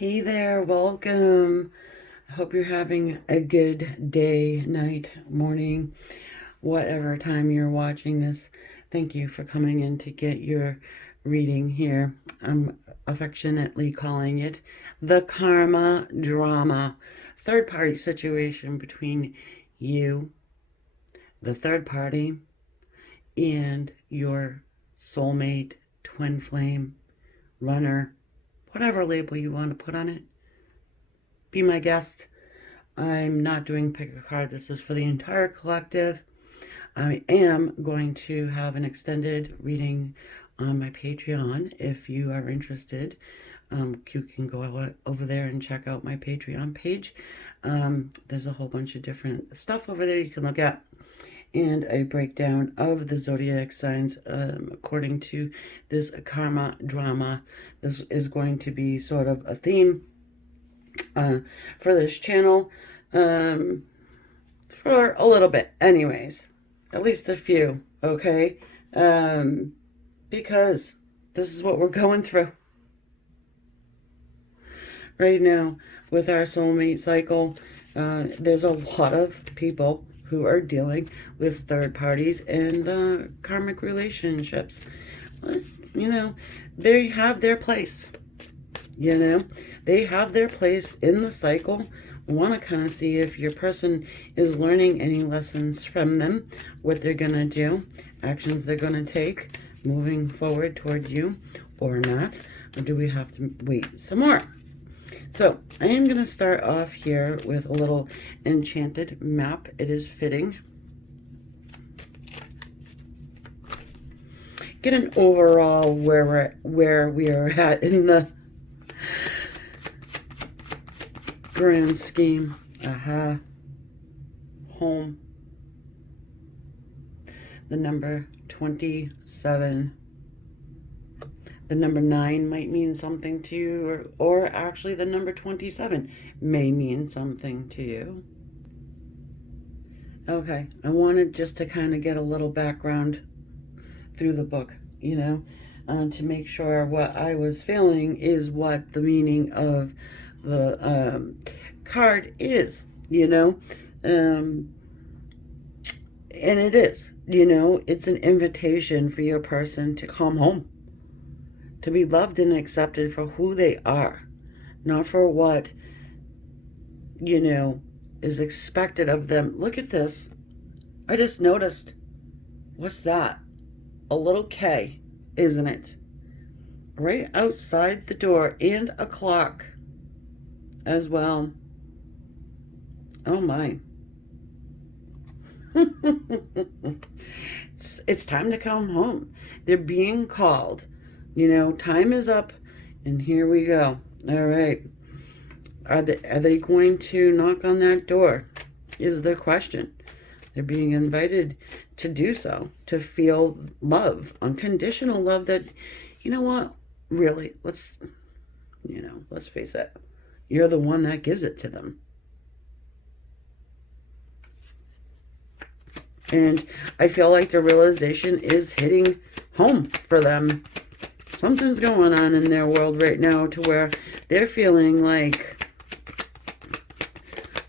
Hey there, welcome. I hope you're having a good day, night, morning, whatever time you're watching this. Thank you for coming in to get your reading here. I'm affectionately calling it the karma drama. Third party situation between you, the third party, and your soulmate, twin flame, runner, whatever label you want to put on it. Be my guest. I'm not doing pick a card. This is for the entire collective. I am going to have an extended reading on my Patreon. If you are interested, you can go over there and check out my Patreon page. There's a whole bunch of different stuff over there you can look at, and a breakdown of the zodiac signs according to this karma drama. This is going to be sort of a theme for this channel for a little bit anyways, at least a few, okay? Because this is what we're going through right now with our soulmate cycle. There's a lot of people who are dealing with third parties and karmic relationships. They have their place. They have their place in the cycle. We want to kind of see if your person is learning any lessons from them, what they're going to do, actions they're going to take moving forward toward you or not, or do we have to wait some more? So I am going to start off here with a little enchanted map. It is fitting. Get an overall where we are at in the grand scheme. Home. The number 27. The number 9 might mean something to you, or actually the number 27 may mean something to you. Okay, I wanted just to kind of get a little background through the book, to make sure what I was feeling is what the meaning of the card is, and it is, it's an invitation for your person to come home, to be loved and accepted for who they are, not for what, is expected of them. Look at this. I just noticed. What's that? A little K, isn't it? Right outside the door, and a clock as well. Oh my. It's time to come home. They're being called. Time is up, and here we go. All right. Are they going to knock on that door? Is the question. They're being invited to do so, to feel love, unconditional love that, what? Really, let's face it. You're the one that gives it to them. And I feel like the realization is hitting home for them. Something's going on in their world right now to where they're feeling like,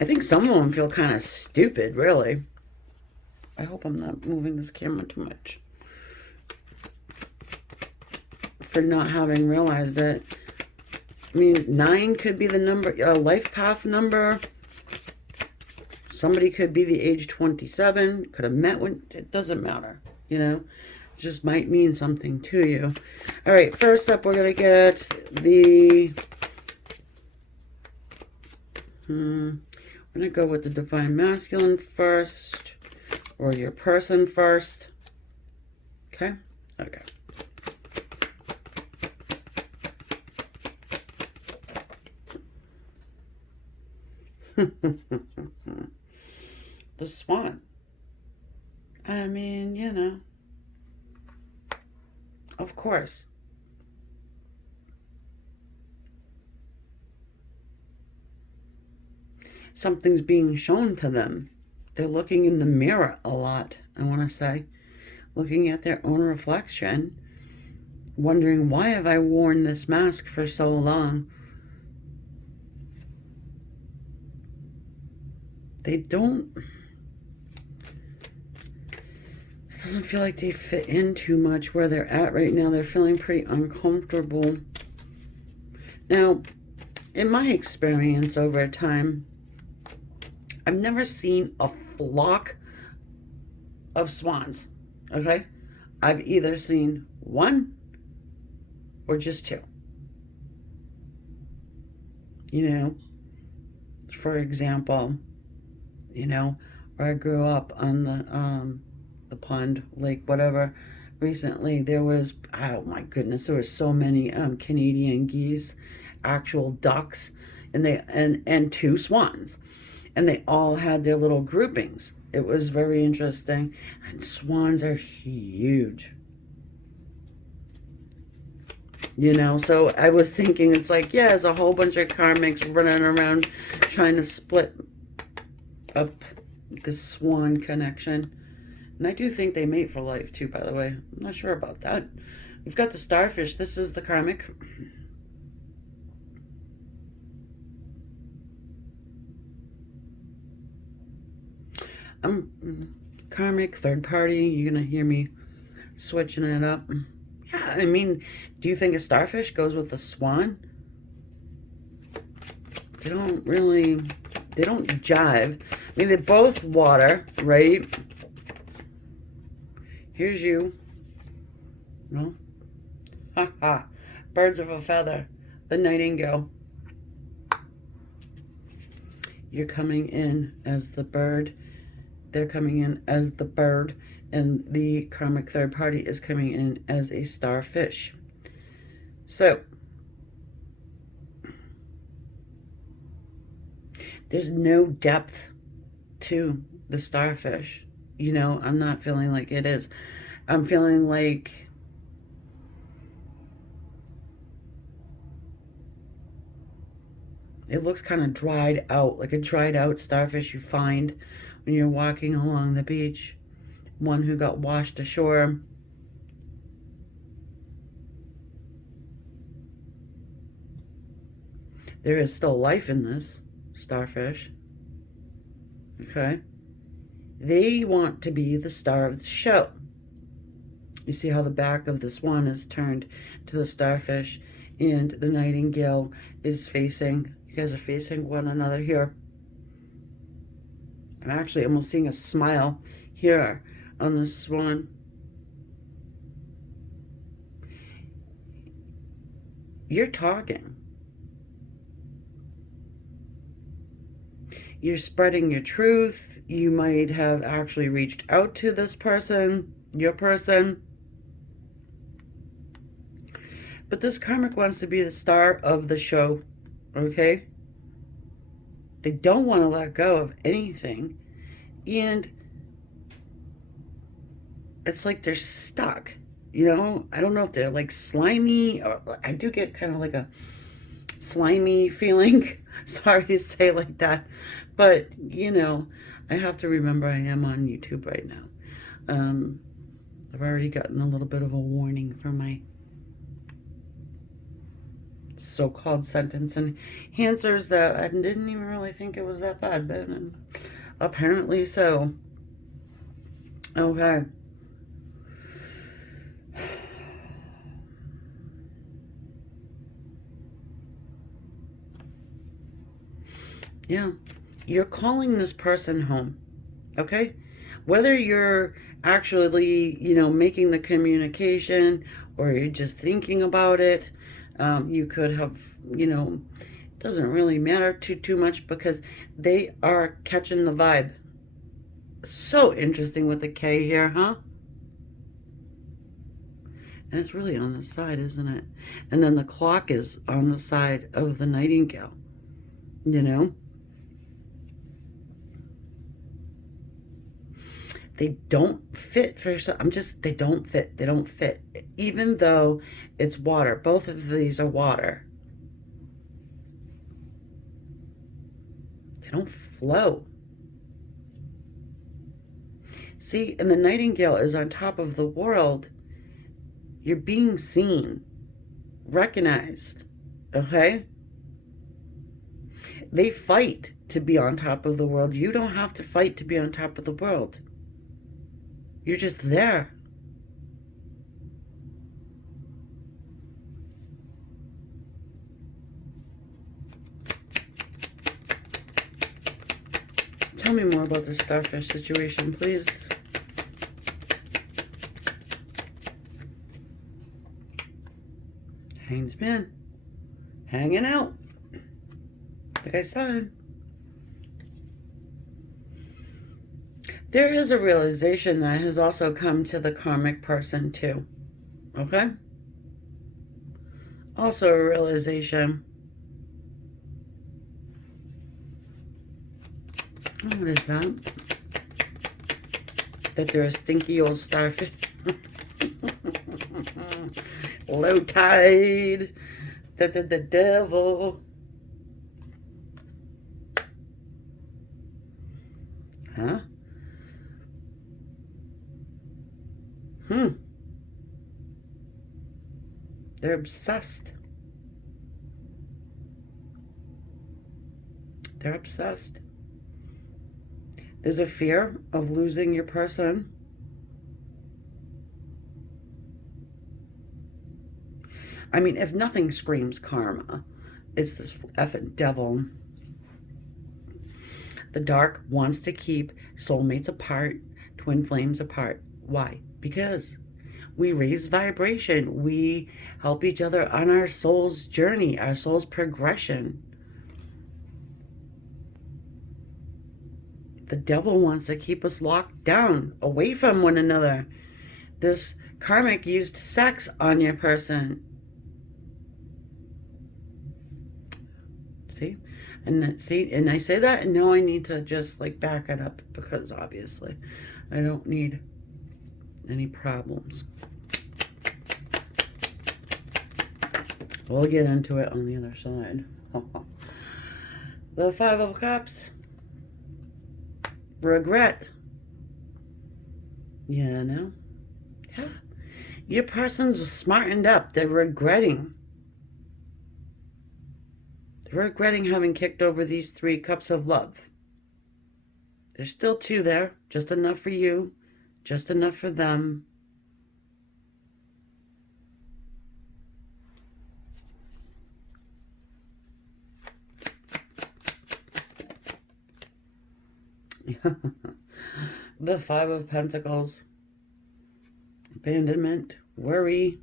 I think some of them feel kind of stupid, really. I hope I'm not moving this camera too much, for not having realized it. I mean, 9 could be the number, life path number. Somebody could be the age 27, could have met when, it doesn't matter, It just might mean something to you. All right, first up, we're going to get the, we're going to go with the Divine Masculine first, or your person first. Okay? Okay. The swan. I mean, of course. Something's being shown to them. They're looking in the mirror a lot, I want to say. Looking at their own reflection. Wondering, why have I worn this mask for so long? They don't, it doesn't feel like they fit in too much where they're at right now. They're feeling pretty uncomfortable. Now, in my experience over time, I've never seen a flock of swans, okay? I've either seen one or just two. You know, for example, you know, where I grew up on the pond, lake, whatever, recently there was, oh my goodness, there were so many Canadian geese, actual ducks, and and two swans, and they all had their little groupings. It was very interesting. And swans are huge. You know, so I was thinking, it's like, yeah, there's a whole bunch of karmics running around trying to split up this swan connection. And I do think they mate for life too, by the way. I'm not sure about that. We've got the starfish. This is the karmic. Karmic, third party. You're going to hear me switching it up. Yeah, I mean, do you think a starfish goes with a swan? They don't jive. I mean, they're both water, right? Here's you. No? Ha ha. Birds of a feather. The nightingale. You're coming in as the bird. They're coming in as the bird. And the karmic third party is coming in as a starfish. So, there's no depth to the starfish. You know, I'm not feeling like it is. I'm feeling like it looks kind of dried out, like a dried out starfish you find when you're walking along the beach. One who got washed ashore. There is still life in this starfish. Okay. They want to be the star of the show. You see how the back of the swan is turned to the starfish, and the nightingale is facing, you guys are facing one another here. I'm actually almost seeing a smile here on the swan. You're talking. You're spreading your truth. You might have actually reached out to this person, your person. But this karmic wants to be the star of the show, okay? They don't want to let go of anything. And it's like they're stuck, you know? I don't know if they're like slimy, or I do get kind of like a slimy feeling. Sorry to say like that. But, you know, I have to remember I am on YouTube right now. I've already gotten a little bit of a warning from my so-called sentence enhancers that I didn't even really think it was that bad, but apparently so. Okay. Yeah. You're calling this person home, okay? Whether you're actually, you know, making the communication or you're just thinking about it, you could have, you know, it doesn't really matter too much because they are catching the vibe. So interesting with the K here, huh? And it's really on the side, isn't it? And then the clock is on the side of the nightingale, you know? They don't fit for yourself. They don't fit. They don't fit. Even though it's water. Both of these are water. They don't flow. See, and the nightingale is on top of the world. You're being seen, recognized, okay? They fight to be on top of the world. You don't have to fight to be on top of the world. You're just there. Tell me more about the starfish situation, please. Hanged Man. Hanging out. Like I said. There is a realization that has also come to the karmic person too. Okay? Also a realization. Oh, what is that? That they're a stinky old starfish. Low tide. The devil. Huh? They're obsessed. They're obsessed. There's a fear of losing your person. I mean, if nothing screams karma, it's this effing devil. The dark wants to keep soulmates apart, twin flames apart. Why? Because we raise vibration. We help each other on our soul's journey, our soul's progression. The devil wants to keep us locked down, away from one another. This karmic used sex on your person. See? And I say that, and now I need to just like back it up, because obviously I don't need any problems. We'll get into it on the other side. The Five of Cups. Regret. You know? Yeah. Your person's smartened up. They're regretting. They're regretting having kicked over these 3 cups of love. There's still 2 there. Just enough for you. Just enough for them. The Five of Pentacles. Abandonment. Worry.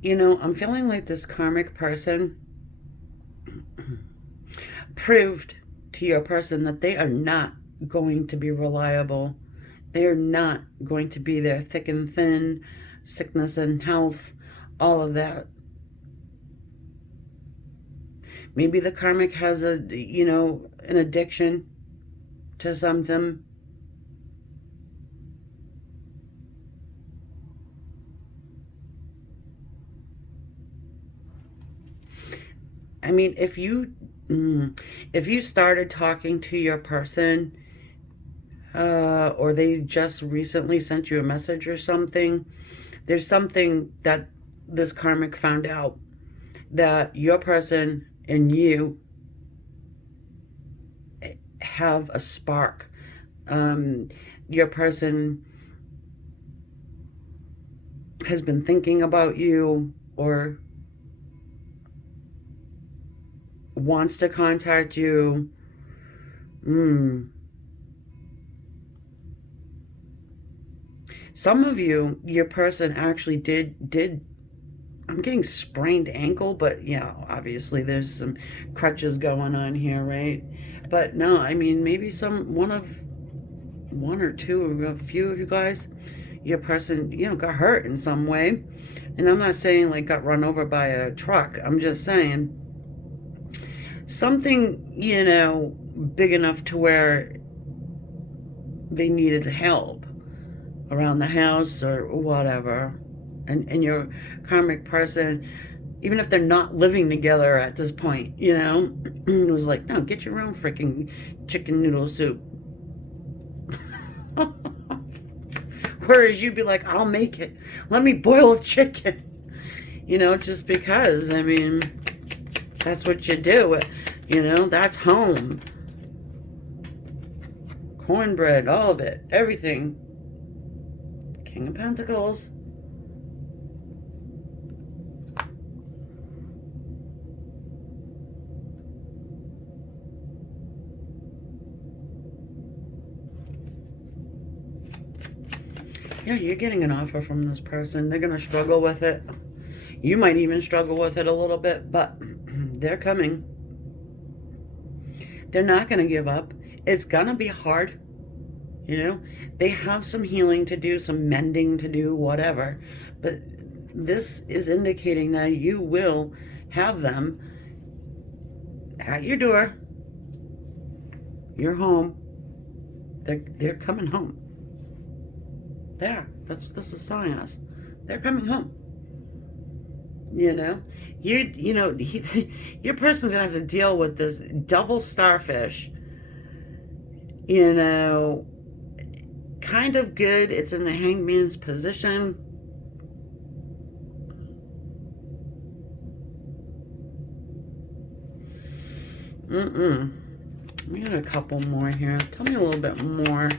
You know, I'm feeling like this karmic person proved to your person that they are not going to be reliable. They are not going to be there thick and thin, sickness and health, all of that. Maybe the karmic has a, you know, an addiction to something. I mean, if you started talking to your person, or they just recently sent you a message or something, there's something that this karmic found out, that your person and you have a spark. Your person has been thinking about you, or wants to contact you. Some of you, your person actually did I'm getting sprained ankle, but yeah, obviously there's some crutches going on here, right? But no, I mean, maybe one or two, a few of you guys, your person, you know, got hurt in some way. And I'm not saying like got run over by a truck. I'm just saying something, you know, big enough to where they needed help around the house or whatever. And your karmic person Even if they're not living together at this point, you know? It was like, no, get your own freaking chicken noodle soup. Whereas you'd be like, I'll make it. Let me boil a chicken. You know, just because, I mean, that's what you do. You know, that's home. Cornbread, all of it, everything. King of Pentacles. Yeah, you're getting an offer from this person. They're going to struggle with it. You might even struggle with it a little bit, but they're coming. They're not going to give up. It's going to be hard. You know, they have some healing to do, some mending to do, whatever. But this is indicating that you will have them at your door. You're home. They're coming home. There. This is telling us. They're coming home. You know, your person's gonna have to deal with this double starfish. You know, kind of good. It's in the hangman's position. We got a couple more here. Tell me a little bit more.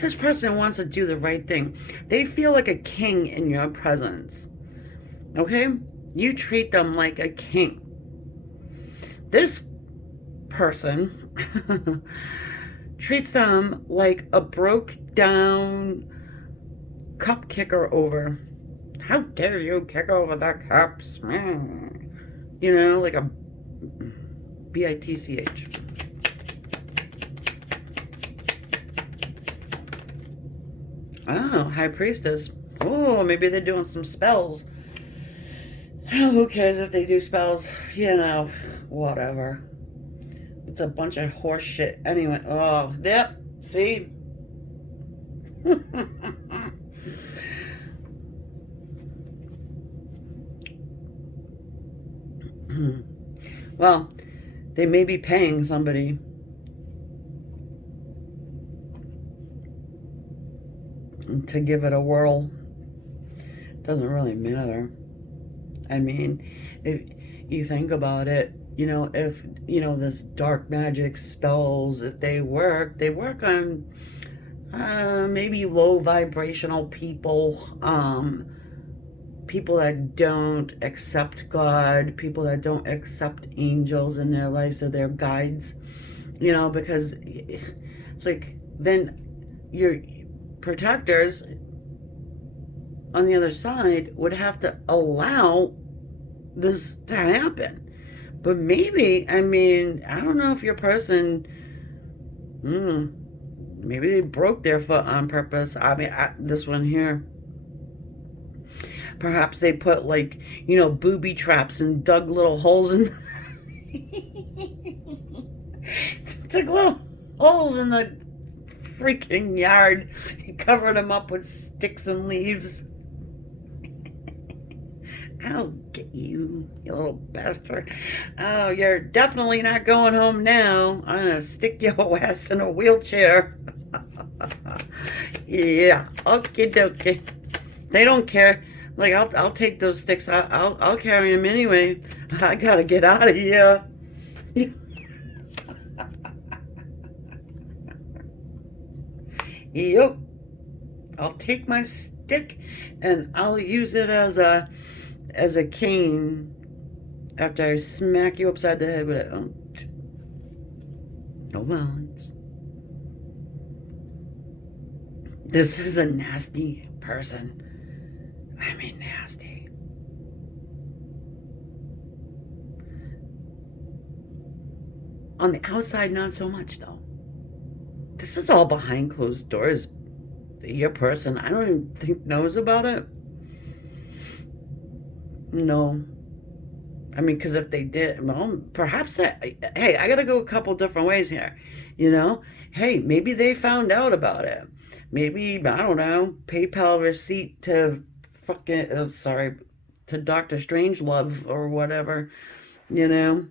This person wants to do the right thing. They feel like a king in your presence. Okay? You treat them like a king. This person treats them like a broke down cup kicker over. How dare you kick over the cups? You know, like a bitch. Oh, High Priestess. Oh, maybe they're doing some spells. Who cares if they do spells? You know, whatever. It's a bunch of horse shit. Anyway, oh, yep, see? Well, they may be paying somebody. To give it a whirl. Doesn't really matter. I mean, if you think about it, you know, if, you know, this dark magic spells, if they work on maybe low vibrational people, people that don't accept God, people that don't accept angels in their lives or their guides, you know, because it's like, then your protectors on the other side would have to allow this to happen. But maybe, I mean, I don't know if your person, maybe they broke their foot on purpose. I mean, this one here, perhaps they put, like, you know, booby traps and dug little holes in took little holes in the freaking yard, covered them up with sticks and leaves. I'll get you, you little bastard. Oh, you're definitely not going home now. I'm gonna stick your ass in a wheelchair. Yeah, okie dokie. They don't care. Like, I'll take those sticks. I'll carry them anyway. I gotta get out of here. Yep. I'll take my stick and I'll use it as a cane after I smack you upside the head with it. No violence. This is a nasty person. I mean, nasty. On the outside, not so much, though. This is all behind closed doors. Your person, I don't even think knows about it. No. I mean, because if they did, well, perhaps that, hey, I got to go a couple different ways here. You know, hey, maybe they found out about it. Maybe, I don't know, PayPal receipt to fucking, sorry, to Dr. Strangelove or whatever, you know.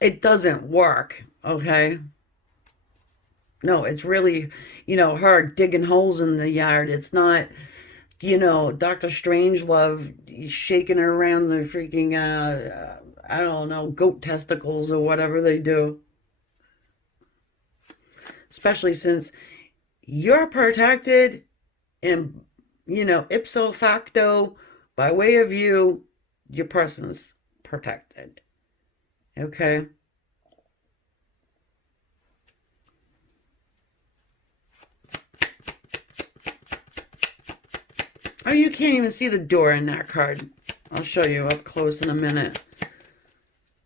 It doesn't work, okay? No, it's really, her digging holes in the yard. It's not, Dr. Strangelove shaking her around the freaking, I don't know, goat testicles or whatever they do. Especially since you're protected and, ipso facto, by way of you, your person's protected. Okay? Oh, you can't even see the door in that card. I'll show you up close in a minute.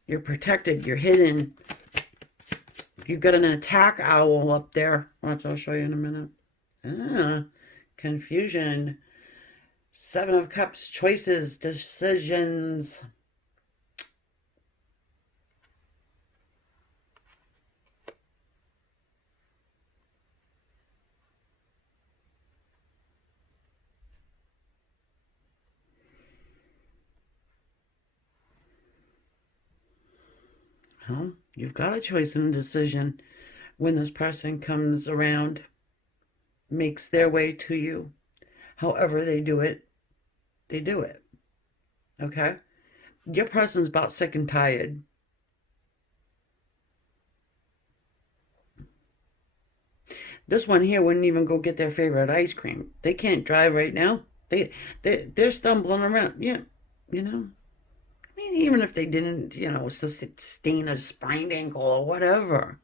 You're protected. You're hidden. You've got an attack owl up there. Watch, I'll show you in a minute. Confusion. Seven of Cups. Choices. Decisions. Well, you've got a choice and a decision when this person comes around, makes their way to you. However they do it, they do it. Okay? Your person's about sick and tired. This one here wouldn't even go get their favorite ice cream. They can't drive right now. They're stumbling around. Yeah, you know. I mean, even if they didn't, sustain a sprained ankle or whatever.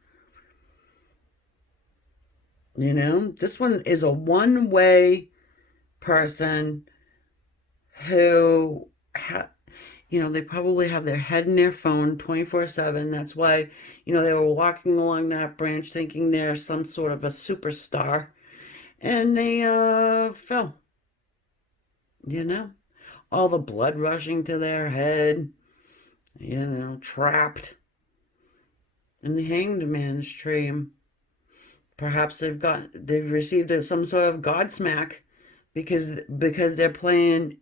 This one is a one-way person who, they probably have their head in their phone 24/7. That's why, they were walking along that branch thinking they're some sort of a superstar. And they fell, all the blood rushing to their head, trapped in the hanged man's tree. Perhaps they've received some sort of godsmack because they're playing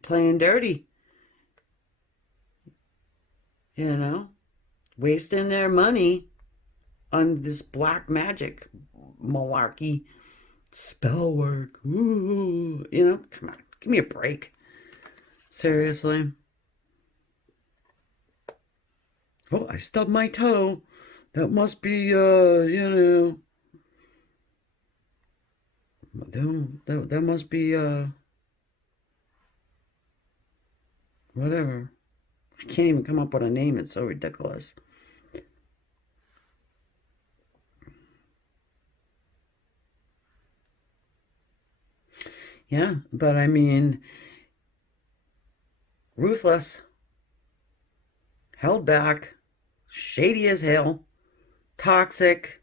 dirty, wasting their money on this black magic malarkey, spell work. Ooh, come on, give me a break. Seriously. Oh, I stubbed my toe. That must be, that must be, whatever. I can't even come up with a name. It's so ridiculous. Yeah, but I mean, ruthless, held back, shady as hell, toxic,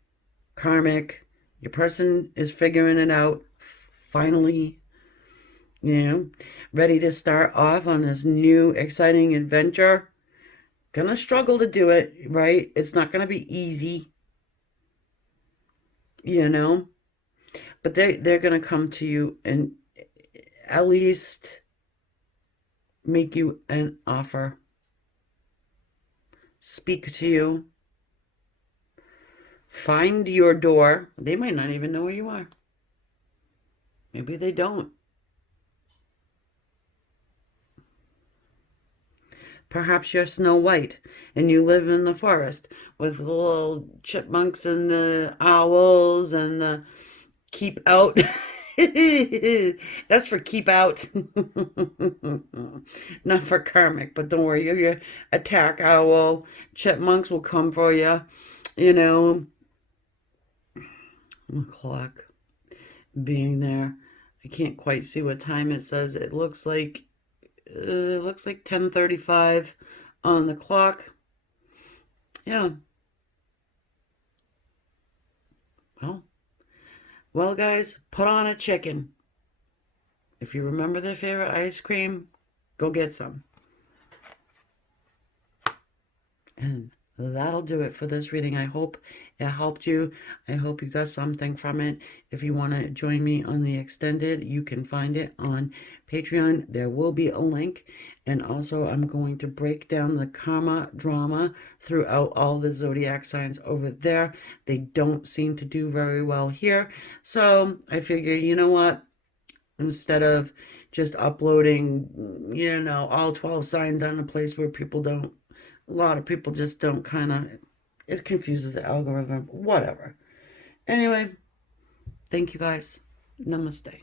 karmic. Your person is figuring it out, finally, ready to start off on this new exciting adventure. Gonna struggle to do it, right? It's not gonna be easy, but they're gonna come to you and at least make you an offer, speak to you, find your door. They might not even know where you are. Maybe they don't. Perhaps you're Snow White and you live in the forest with the little chipmunks and the owls and the keep out. That's for keep out. Not for karmic, but don't worry, you're your attack owl. Chipmunks will come for you. Clock being there. I can't quite see what time it says. It looks like 10:35 on the clock. Yeah. Well, guys, put on a chicken. If you remember their favorite ice cream, Go get some. And that'll do it for this reading. I hope it helped you. I hope you got something from it. If you want to join me on the extended, you can find it on Patreon. There will be a link. And also, I'm going to break down the karma drama throughout all the zodiac signs over there. They don't seem to do very well here. So I figure, you know what? Instead of just uploading, all 12 signs on a place where people don't, a lot of people just don't kind of, it confuses the algorithm, whatever. Anyway, thank you guys. Namaste.